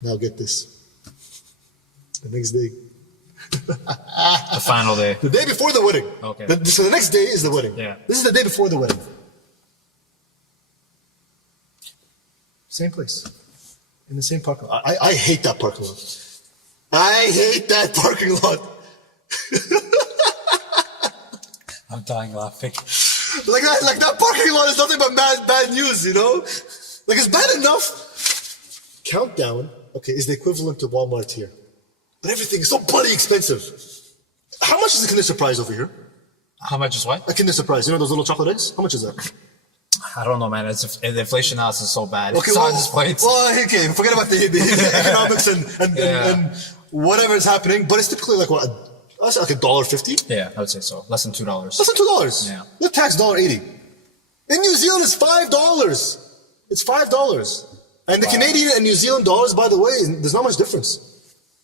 Now get this. The next day. The final day. The day before the wedding. Okay. So the next day is the wedding. Yeah. This is the day before the wedding. Same place. In the same parking lot. I hate that parking lot. I hate that parking lot. I'm dying laughing. Like that parking lot is nothing but bad news, you know? Like it's bad enough. Countdown, okay, is the equivalent to Walmart here. But everything is so bloody expensive. How much is a Kinder Surprise over here? How much is what? A Kinder Surprise, you know those little chocolate eggs? How much is that? I don't know, man. The inflation now is so bad. Okay, it's on this plate. Well, okay, forget about the economics and whatever is happening, but it's typically like what? That's like $1.50? Yeah, I would say so. Less than $2. Less than $2. Yeah. The tax $1.80. In New Zealand, it's $5. It's $5. And the Canadian and New Zealand dollars, by the way, there's not much difference.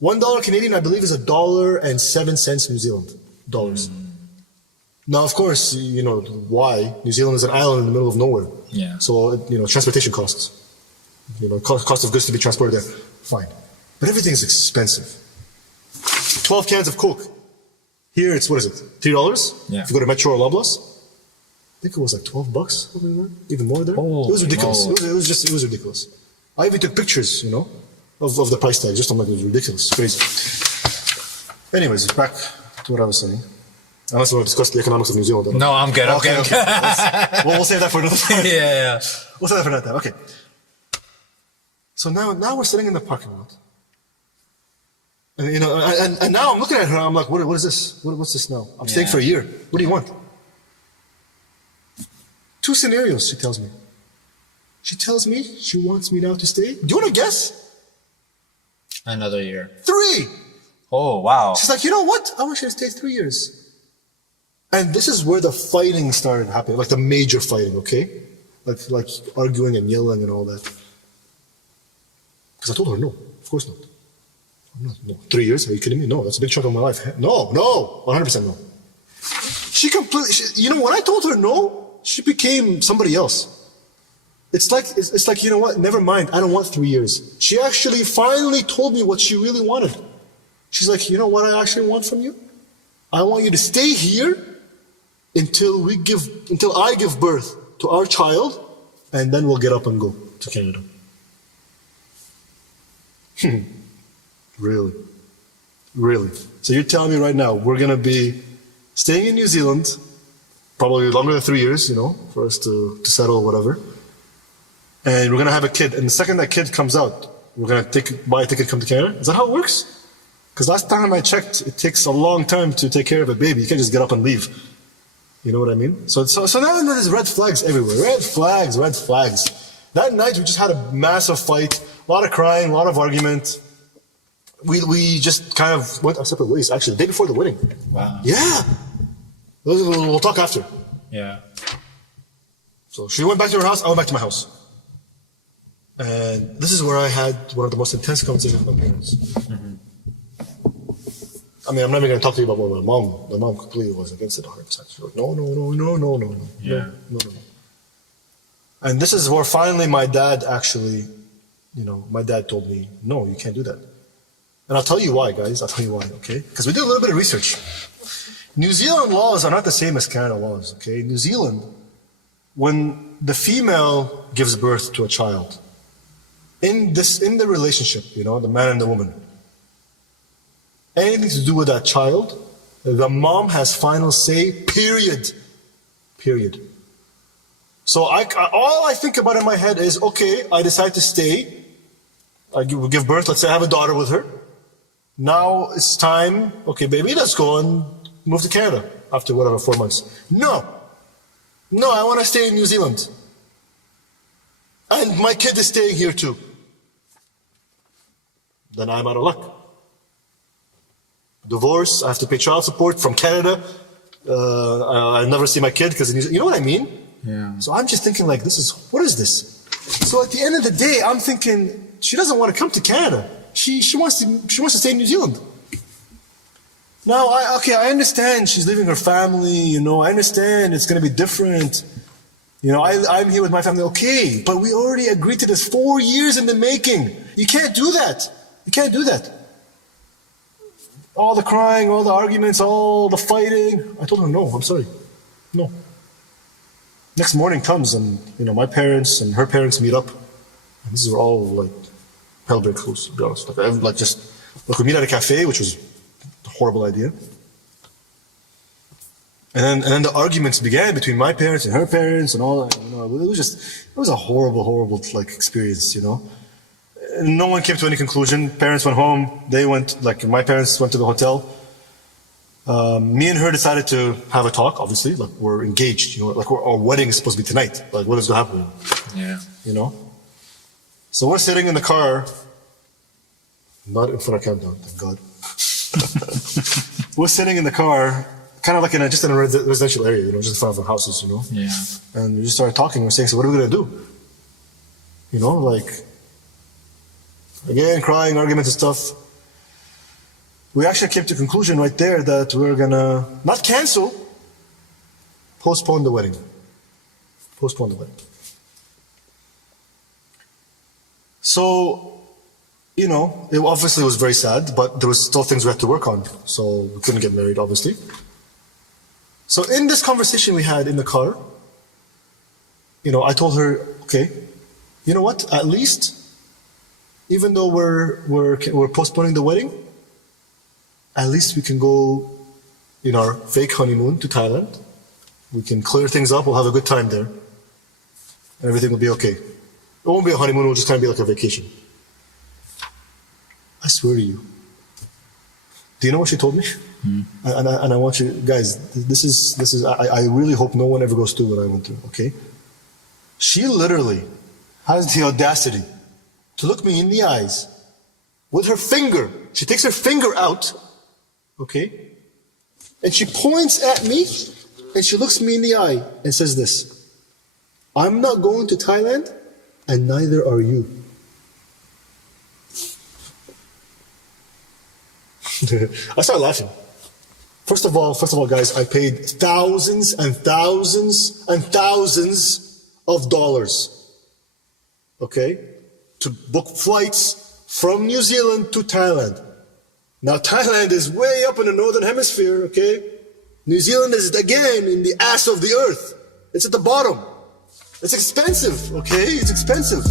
$1 Canadian, I believe, is $1.07 New Zealand dollars. Now, of course, you know why. New Zealand is an island in the middle of nowhere. Yeah. So, you know, transportation costs. You know, cost of goods to be transported there. Fine. But everything is expensive. 12 cans of Coke. Here, it's, what is it, $3? Yeah. If you go to Metro or Loblaws, I think it was like $12 over there, even more there. Oh, it was ridiculous. no. It was ridiculous. I even took pictures, you know, of the price tag. Just I'm like, it was ridiculous, crazy. Anyways, back to what I was saying. Unless we want to discuss the economics of New Zealand. No, I'm good. Okay. We'll save that for another time. Yeah. We'll save that for another time. Okay. So now we're sitting in the parking lot. And, you know, and now I'm looking at her, I'm like, what is this? What's this now? I'm staying for a year. What do you want? 2 scenarios, she tells me. She tells me she wants me now to stay. Do you want to guess? Another year. 3! Oh, wow. She's like, you know what? I want you to stay 3 years. And this is where the fighting started happening, like the major fighting, okay? Like arguing and yelling and all that. Because I told her no, of course not. No, 3 years? Are you kidding me? No, that's a big chunk of my life. No, 100% no. You know, when I told her no, she became somebody else. It's like, you know what, never mind, I don't want 3 years. She actually finally told me what she really wanted. She's like, you know what I actually want from you? I want you to stay here until I give birth to our child, and then we'll get up and go to Canada. Really? Really? So you're telling me right now, we're gonna be staying in New Zealand, probably longer than 3 years, you know, for us to settle or whatever. And we're gonna have a kid, and the second that kid comes out, we're gonna buy a ticket, come to Canada? Is that how it works? Because last time I checked, it takes a long time to take care of a baby. You can't just get up and leave. You know what I mean? So now there's red flags everywhere. Red flags. That night we just had a massive fight, a lot of crying, a lot of argument. We just kind of went our separate ways, actually, the day before the wedding. Wow. Yeah. We'll talk after. Yeah. So she went back to her house, I went back to my house. And this is where I had one of the most intense conversations with my parents. Mm-hmm. I mean, I'm not even going to talk to you about my mom. My mom completely was against it 100%. She was like, no. Yeah. No. And this is where finally my dad actually, my dad told me, no, you can't do that. And I'll tell you why, guys. I'll tell you why, okay? Because we did a little bit of research. New Zealand laws are not the same as Canada laws, okay? New Zealand, when the female gives birth to a child, in the relationship, the man and the woman, anything to do with that child, the mom has final say, period. So all I think about in my head is, okay, I decide to stay. I give birth, let's say I have a daughter with her. Now it's time, okay, baby, let's go and move to Canada after 4 months. No, I want to stay in New Zealand. And my kid is staying here too. Then I'm out of luck. Divorce, I have to pay child support from Canada. I never see my kid because you know what I mean? Yeah. So I'm just thinking like, what is this? So at the end of the day, I'm thinking she doesn't want to come to Canada. She wants to stay in New Zealand. Now, I understand she's leaving her family, I understand it's going to be different. I'm here with my family, okay, but we already agreed to this 4 years in the making. You can't do that. You can't do that. All the crying, all the arguments, all the fighting. I told her, no, I'm sorry. No. Next morning comes and, my parents and her parents meet up. And this is all like hell breaks loose, to be honest. We meet at a cafe, which was a horrible idea. And then the arguments began between my parents and her parents and all that. It was a horrible, horrible experience, And no one came to any conclusion. Parents went home. My parents went to the hotel. Me and her decided to have a talk, obviously. We're engaged, our wedding is supposed to be tonight. What is going to happen? Yeah. So we're sitting in the car. Not in front of countdown, thank God. We're sitting in the car, kind of like in a residential area, just in front of our houses, Yeah. And we just started talking. We're saying, so what are we going to do? Again, crying, arguments and stuff. We actually came to a conclusion right there that we're going to not cancel, postpone the wedding. Postpone the wedding. So, it obviously was very sad, but there was still things we had to work on. So we couldn't get married, obviously. So in this conversation we had in the car, I told her, okay, you know what? At least, even though we're postponing the wedding, at least we can go in our fake honeymoon to Thailand. We can clear things up. We'll have a good time there, and everything will be okay. It won't be a honeymoon. It'll just kind of be like a vacation. I swear to you. Do you know what she told me? And I want you guys. This is. I really hope no one ever goes through what I went through. Okay. She literally has the audacity to look me in the eyes with her finger. She takes her finger out, okay, and she points at me and she looks me in the eye and says this: I'm not going to Thailand, and neither are you. I started laughing. First of all, guys, I paid thousands and thousands and thousands of dollars, okay, to book flights from New Zealand to Thailand. Now, Thailand is way up in the northern hemisphere, okay? New Zealand is, again, in the ass of the earth. It's at the bottom. It's expensive, okay? It's expensive.